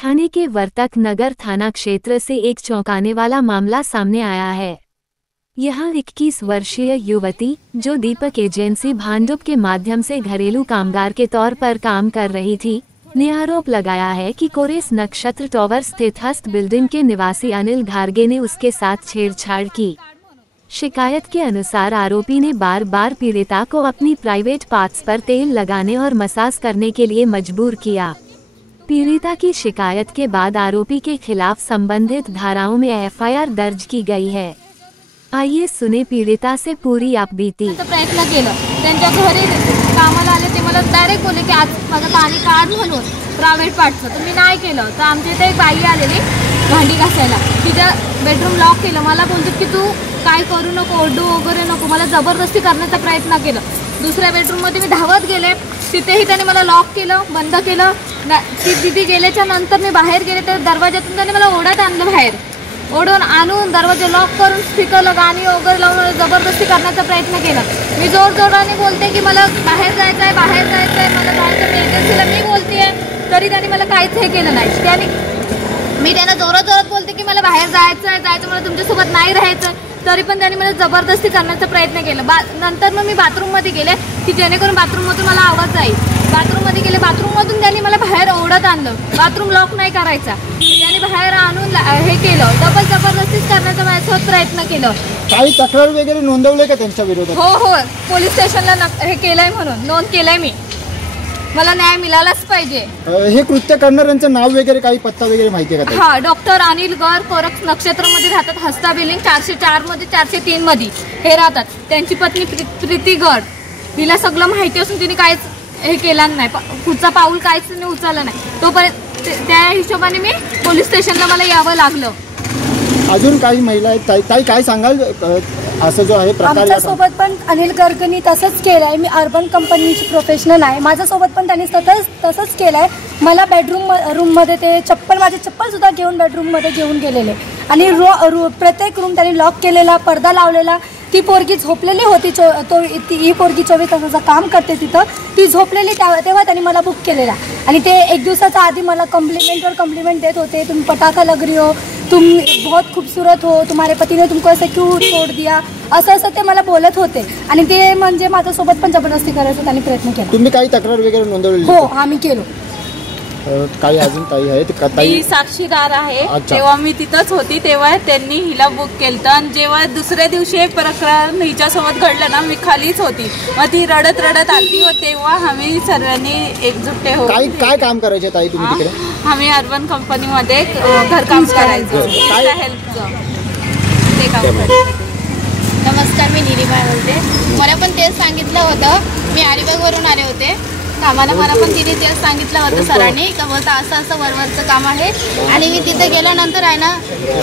ठाणे के वर्तक नगर थाना क्षेत्र से एक चौंकाने वाला मामला सामने आया है। यहाँ 21 वर्षीय युवती जो दीपक एजेंसी भांडुप के माध्यम से घरेलू कामगार के तौर पर काम कर रही थी, ने आरोप लगाया है कि कोरेस नक्षत्र टावर स्थित हस्त बिल्डिंग के निवासी अनिल घारगे ने उसके साथ छेड़छाड़ की। शिकायत के अनुसार आरोपी ने बार बार पीड़िता को अपनी प्राइवेट पार्ट्स पर तेल लगाने और मसाज करने के लिए मजबूर किया। पीड़िता की शिकायत के बाद आरोपी के खिलाफ संबंधित धाराओं में एफआईआर दर्ज की गई है। आइए सुने पीड़िता से पूरी आपबीती। प्रयत्न केलं, त्यांच्या घरी कामाला आले ते मला डायरेक्ट बोलले की आज माझं पाणी काढ म्हणून प्रायव्हेट पार्टचं, तर मी नाही केलं। तर आमच्या इथे एक बाई आलेली भांडी घासायला, तिचं बेडरूम लॉक केलं। मला बोलतात की तू काय करू नको, ओरडू वगैरे नको, मला जबरदस्ती करण्याचा प्रयत्न केला। दुसऱ्या बेडरूम मध्ये मी धावत गेले, तिथेही त्याने मला लॉक केलं, बंद केलं। ती दिदी गेल्याच्या नंतर मी बाहेर गेले तर दरवाजातून त्याने मला ओढत आणलं बाहेर, ओढून आणून दरवाजा लॉक करून स्पीकरला गाणी वगैरे लावून जबरदस्ती करण्याचा प्रयत्न केला। मी जोरजोराने बोलते की मला बाहेर जायचं आहे, बाहेर जायचं आहे, मला जायचं आहे। एजन्सीला मी बोलतेय तरी त्यांनी मला काहीच हे केलं नाही। मी त्यांना जोरात बोलते की मला बाहेर जायचं आहे, मला तुमच्यासोबत नाही राहायचं, तरी पण त्यांनी मला जबरदस्ती करण्याचा प्रयत्न केला। नंतर मग मी बाथरूममध्ये गेले की जेणेकरून बाथरूममधून मला आवाज जाईल। बाथरूममध्ये गेले, बाथरूममधून त्यांनी मला बाहेर ओढत आणलं, बाथरूम लॉक नाही करायचा, त्यांनी बाहेर आणून हे केलं, जबरदस्तीच करण्याचा माझ्यासोबत प्रयत्न केलं। काही तक्रार वगैरे नोंदवले का त्यांच्या विरोधात? हो, पोलीस स्टेशनला हे केलंय, म्हणून नोंद केलंय मी, मला न्याय मिळालाच पाहिजे। हे कृत्य करणाऱ्यांचं नाव वगैरे काही पत्ता वगैरे माहिती आहे का? हा, डॉक्टर अनिल गर, कोरक्स नक्षत्रमध्ये राहतात, हस्ता बिल्डिंग 404 मध्ये 403 मध्ये हे राहतात। त्यांची पत्नी प्रीती गर, तिला सगळं माहिती असून तिने काहीच हे केलं नाही, पुढचा पाऊल काहीच नाही उचललं नाही। तोपर्यंत त्या हिशोबाने मी पोलीस स्टेशनला मला यावं लागलं। अजून काही महिला आहेत, ताई काय सांगाल असं जो आहे प्रकार? आमच्यासोबत पण अनिल गर्गनी तसंच केलंय। मी अर्बन कंपनीची प्रोफेशनल आहे, माझ्यासोबत पण त्यांनी तसंच केलंय। मला रूम मध्ये ते माझे चप्पल सुद्धा घेऊन बेडरूम मध्ये घेऊन गेलेले आणि प्रत्येक रूम त्यांनी लॉक केलेला, पडदा लावलेला। ती पोरगी झोपलेली होती, ही पोरगी 24 तासाचं काम करते तिथं, ती झोपलेली, तेव्हा त्यांनी मला बुक केलेला। आणि ते एक दिवसाचा आधी मला कम्प्लिमेंट देत होते, तुम पटाखा लग रही हो, तुम बहुत खूबसूरत हो, तुम्हारे पति ने तुमको ऐसे क्यों छोड़ दिया, असं ते मला बोलत होते। आणि ते म्हणजे माझ्यासोबत पण जबरदस्ती करायचं त्यांनी प्रयत्न केला। तुम्ही काही तक्रार वगैरे नोंदवली? हो, आम्ही केलो। काही अजून ताई आहेत का? मी साक्षीदार आहे, तेव्हा मी तिथंच होती, तेव्हा त्यांनी हिला बुक केलं। आणि जेव्हा दुसऱ्या दिवशी हे प्रकरण हिच्यासोबत घडलं ना, मी खालीच होती, मग ती रडत आली, तेव्हा आम्ही सर्वांनी एकजुटे हो। काय काम करायचे ताई तुम्ही तिकडे? आम्ही अर्बन कंपनीमध्ये घरकाम करायचं, हेल्पचं ते काम करायचं। नमस्कार, मी निरिमा बोलते। मला पण तेच सांगितलं होतं, मी अलिबागवरून आले होते कामाला, मला पण तिने तेच सांगितलं होतं सरांनी का बोलता असं वरवरचं काम आहे। आणि मी तिथे गेल्यानंतर आहे ना,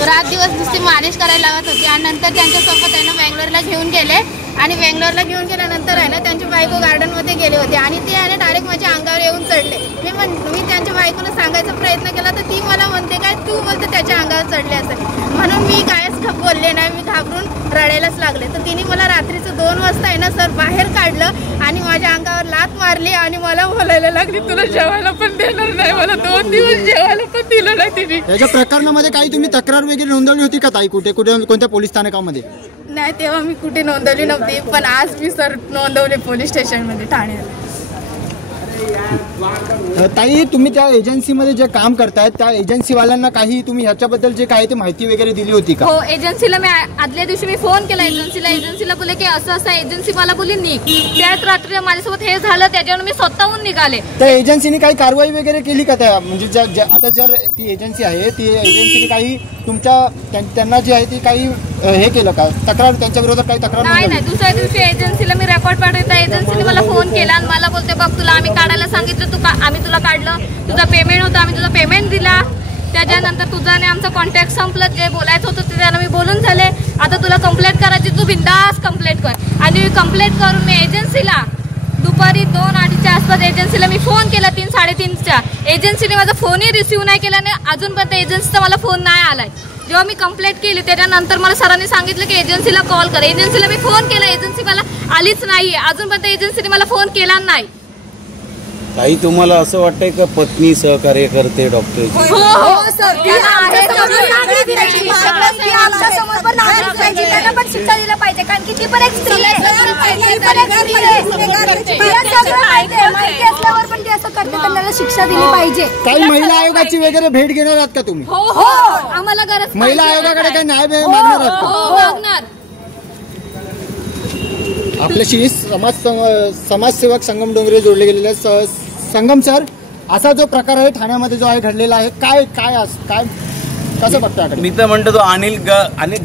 रात दिवस नुसती मालिश करायला लागत होती। आणि नंतर त्यांच्यासोबत आहे ना बेंगलोरला घेऊन गेले, आणि बेंगलोरला घेऊन गेल्यानंतर आहे ना त्यांची बायको गार्डनमध्ये गेले होते, आणि ते आहे ना डायरेक्ट माझ्या अंगावर येऊन चढले। मी त्यांच्या बायकोला सांगायचा प्रयत्न केला तर ती मला म्हणते काय तू बोलते त्याच्या अंगावर चढले असेल, म्हणून मी कायच बोलले नाही, मी घाबरून रडायलाच लागले। तर तिने मला रात्रीचं 2 वाजता आहे ना सर बाहेर काढलं आणि माझ्या अंगावर लाथ मारली आणि मला बोलायला लागली तुला जेवायला पण देणार नाही, मला 2 दिवस जेवायला पण दिलं नाही तिने। याच्या प्रकरणामध्ये काही तुम्ही तक्रार वगैरे नोंदवली होती का ताई? कोणत्या पोलीस स्थानकामध्ये? नाही, तेव्हा मी कुठे नोंदवली नव्हती, पण आज मी सर नोंदवले पोलीस स्टेशनमध्ये ठाण्याला। ताई तुम्ही त्या एजन्सीमध्ये जे काम करतायत त्या एजन्सीवाल्यांना काही तुम्ही ह्याच्याबद्दल जे काय ते माहिती वगैरे दिली होती का? हो, एजन्सीला मी आदल्या दिवशी मी फोन केला एजन्सीला बोलले की असं एजन्सी मला बोलली निघ। त्याच रात्री माझ्यासोबत हे झालं, त्याच्यावर मी स्वतःहून निघाले। त्या एजन्सीने काही कारवाई वगैरे केली का? त्या म्हणजे आता जर ती एजन्सी आहे, ती एजन्सीने काही त्यांना जी आहे ती काही हे केलं का? तक्रार त्यांच्या विरोधात काही तक्रार नाही? दुसऱ्या दिवशी एजन्सीला मी रेकॉर्ड पाठवता, एजन्सीने मला फोन केला आणि मला बोलते बघ तुला आम्ही काढायला सांगितलं, आम्ही तुला काढलं, तुझा पेमेंट होता, आम्ही तुझा पेमेंट दिला, त्याच्यानंतर तुझा आणि आमचं कॉन्टॅक्ट संपलं, जे बोलायचं होतं ते त्यानं मी बोलून झाले, आता तुला कंप्लेंट करायची, तू बिंदास कंप्लेंट कर। आणि कंप्लेंट करून मी एजन्सीला दुपारी 2-2:30च्या आसपास एजन्सीला मी फोन केला, 3-3:30च्या, एजन्सीने माझा फोनही रिसिव्ह नाही केला आणि अजूनपर्यंत एजन्सीचा मला फोन नाही आलाय। जेव्हा मी कंप्लेंट केली त्याच्यानंतर मला सरांनी सांगितलं की एजन्सीला कॉल कर, एजन्सीला मी फोन केला, एजन्सी मला आलीच नाही, अजूनपर्यंत एजन्सीने मला फोन केला नाही। ताई तुम्हाला असं वाटतंय का पत्नी सहकार्य करते डॉक्टरची? त्यांना पण शिक्षा दिलं पाहिजे कारण की ती पण एक स्त्री माहिती असल्यावर पण ती असं करते तर त्याला शिक्षा दिली पाहिजे. काही महिला आयोगाची वगैरे भेट घेणार आहात का तुम्ही? हो आम्हाला गरज महिला आयोगाकडे काही न्याय मागणार आहात का? मागणार. आपल्याशी समाजसेवक संगम डोंगरे जोडले गेलेले संगम सर, असा जो प्रकार आहे ठाण्यामध्ये जो आहे घडलेला आहे, काय काय काय कसं बघताय? मी तर म्हणतो तो अनिल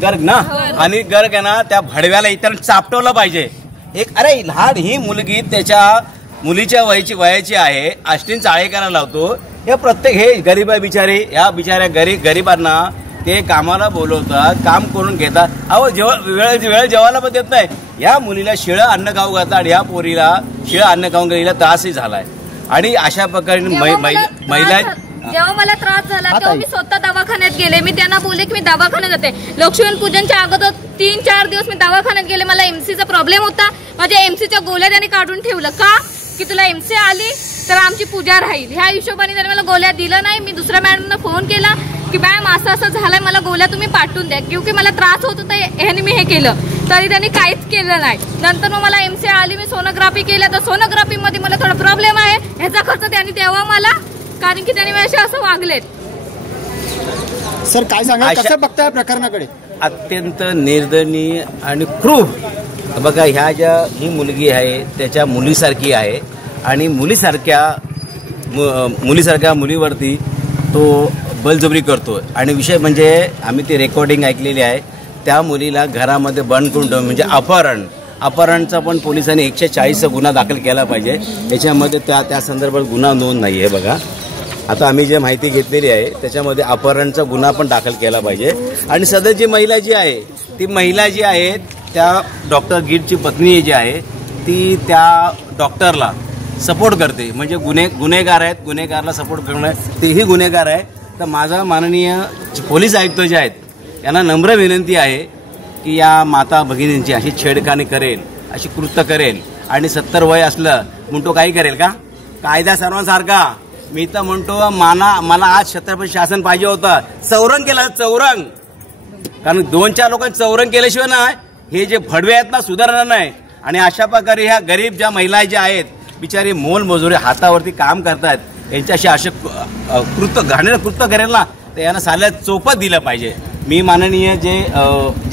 गर्ग ना, अनिल गर्ग आहे ना, त्या भडव्याला इतर चापटवलं पाहिजे. एक अरे लहान ही मुलगी त्याच्या मुलीच्या वयाची आहे, अष्टीन चाळे करायला लावतो. हे प्रत्येक हे गरीब आहे बिचारे, या बिचाऱ्या गरिबांना ते कामाला बोलवतात, काम करून घेतात. अहो वेळ जेवायला पण देत नाही. या मुलीला शिळं अन्न खाऊ घालतात आणि या पोरीला शिळं अन्न खाऊन गेलेला त्रासही झालाय. आणि अशा प्रकारे महिला जेव्हा मला त्रास झाला तेव्हा मी स्वतः दवाखान्यात गेले. मी त्यांना बोलले की मी दवाखान्यात जाते. लक्ष्मण पूजनच्या अगोदर 3-4 दिवस मी दवाखान्यात गेले. मला एमसीचा प्रॉब्लेम होता. माझ्या एमसीच्या गोळ्या त्याने काढून ठेवलं. का की तुला एमसी आली तर आमची पूजा राहील, ह्या हिशोबाने त्याने मला गोळ्या दिलं नाही. मी दुसऱ्या मॅडमना फोन केला की मॅम असं झालंय, मला गोळ्या तुम्ही पाठवून द्या, क्योंकि मला त्रास होत होता, ह्याने मी हे केलं. तरी त्यांनी काहीच केलं नाही. नंतर मग मला एमसी आली, मी सोनोग्राफी केल्या. तर सोनोग्राफी मध्ये मला थोडा प्रॉब्लेम आहे, ह्याचा खर्च त्यांनी द्यावा मला, कारण की त्यांनी माझ्याशी असं वागलेत. सर काय सांगा, कसं बघताय प्रकरणाकडे? अत्यंत निर्दयनीय आणि क्रूर. बघा ही मुलगी आहे त्याच्या मुलीसारखी आहे आणि मुलीसारख्या मुलीवरती तो बलजबरी करतोय. आणि विषय म्हणजे आम्ही ती रेकॉर्डिंग ऐकलेली आहे. त्या मुलीला घरामध्ये बंद करून ठेवून म्हणजे अपहरणचा पण पोलिसांनी 140चा गुन्हा दाखल केला पाहिजे. याच्यामध्ये त्या संदर्भात गुन्हा नोंद नाही आहे. बघा आता आम्ही जे माहिती घेतलेली आहे त्याच्यामध्ये अपहरणचा गुन्हा पण दाखल केला पाहिजे. आणि सदरची महिला जी आहे ती महिला जी आहे त्या डॉक्टर गिरची पत्नी जी आहे ती त्या डॉक्टरला सपोर्ट करते. म्हणजे गुन्हेगार आहेत, गुन्हेगारला सपोर्ट करणं तेही गुन्हेगार आहे. तर माझा माननीय पोलीस आयुक्त जे आहेत यांना नम्र विनंती आहे की या माता भगिनींची अशी छेडखानी करेल, अशी कृत्य करेल आणि 70 वय असलं म्हणतो काही करेल का? कायदा सर्वांसारखा. मी तर म्हणतो मला आज छत्रपती शासन पाहिजे होतं. चौरंग केलं, चौरंग. कारण 2-4 लोकांनी चौरंग केल्याशिवाय ना हे जे भडवे आहेत ना सुधारणार नाही. आणि अशा प्रकारे ह्या गरीब ज्या महिला ज्या आहेत बिचारी मोलमजुरी हातावरती काम करतात, यांच्याशी असे घाणेरडं कृत्य करेल ना तर यांना साल्यात चोपत दिलं पाहिजे. मी माननीय जे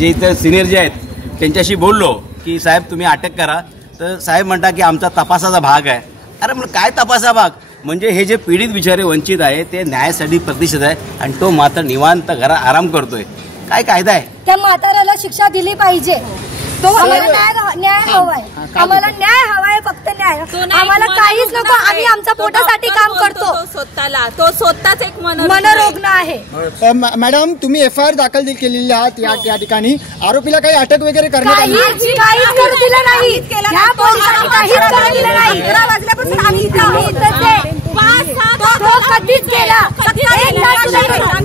इतर सिनियर जे आहेत त्यांच्याशी बोललो की साहेब तुम्ही अटक करा. तर साहेब म्हणता की आमचा तपासाचा भाग आहे. अरे मग काय तपासा भाग? म्हणजे हे जे पीडित बिचारे वंचित आहे ते न्यायासाठी प्रतिष्ठित आहे आणि तो मात्र निवांत घरा आराम करतोय. काय कायदा आहे? त्या म्हाताऱ्याला शिक्षा दिली पाहिजे. तो आम्हाला न्याय हवाय, आम्हाला न्याय हवाय, फक्त न्याय. आम्हाला काहीच नको. आम्ही आमच्या पोटासाठी काम करतो. तो स्वतःच एक मनोरुग्ण आहे. मॅडम तुम्ही FIR दाखल केलेली आहात या ठिकाणी. आरोपीला काही अटक वगैरे करण्यात आली? काहीच करू दिलं नाही. या पोलिसांनी काहीच करू दिलं नाही. 11 वाजल्यापासून आम्ही तो कधीच गेला,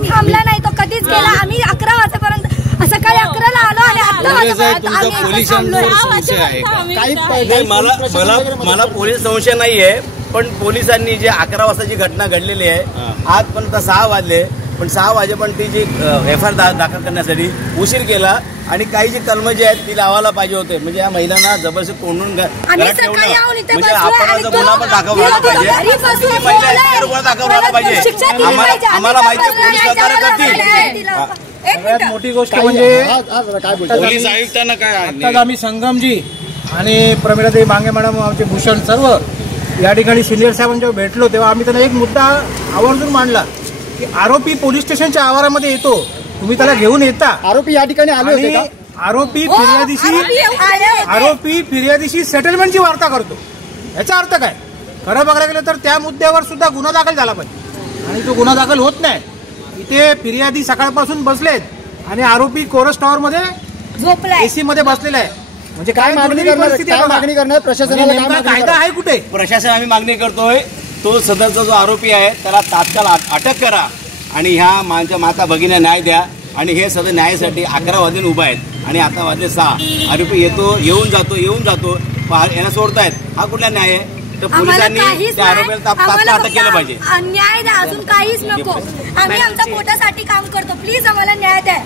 थांबला नाही. तो कधीच गेला. आम्ही 11 वाजेपर्यंत सकाळी 11ला आलो आणि मला पोलीस संशय नाहीये, पण पोलिसांनी जे 11 वाजताची घटना घडलेली आहे आजपर्यंत 6 वाजले, पण 6 वाजेपर्यंत ती जी FIR दाखल करण्यासाठी उशीर केला. आणि काही जी कलम जी आहेत ती लावायला पाहिजे होते. म्हणजे या महिलांना जबरदस्ती कोंडून घरात ठेवणं म्हणजे अपहरणाचा गुन्हा पण दाखवला पाहिजे. दाखवला पाहिजे. आम्हाला माहिती आहे पोलीस सहकार्य करतील. सगळ्यात मोठी गोष्ट म्हणजे पोलीस आयुक्तांना काय आत्ताच आम्ही संगमजी आणि प्रमिलाताई मांगे मॅडम आमचे भूषण सर्व या ठिकाणी सिनियर साहेबांच्या भेटलो तेव्हा आम्ही त्यांना एक मुद्दा आवर्जून मांडला की आरोपी पोलीस स्टेशनच्या आवारामध्ये येतो, तुम्ही त्याला घेऊन येता. आरोपी या ठिकाणी आले होते का? आरोपी फिर्यादीशी सेटलमेंटची वार्ता करतो. याचा अर्थ काय? खरं बघायला गेलं तर त्या मुद्द्यावर सुद्धा गुन्हा दाखल झाला पाहिजे आणि तो गुन्हा दाखल होत नाही. इथे फिर्यादी सकाळपासून बसलेत आणि आरोपी कोरस टॉवर मध्ये झोपलाय, AC मध्ये बसलेला आहे. म्हणजे काय मागणी करणार प्रशासनाला? कायदा आहे कुठे? प्रशासन आम्ही मागणी करतोय तो सदरचा जो आरोपी आहे त्याला तात्काळ अटक करा आणि ह्या माझ्या माता भगिनीला न्याय द्या. आणि हे सगळं न्यायासाठी 11 वाजून उभा आहेत आणि आता वाजले 6. आरोपी येऊन जातो यांना सोडतायत. हा कुठला न्याय आहे? तर पोलिसांनी त्या आरोपीला तात्काळ अटक केलं पाहिजे. न्याय द्या, अजून काहीच नको. आम्ही आमच्या पोटासाठी काम करतो, प्लीज आम्हाला न्याय द्या.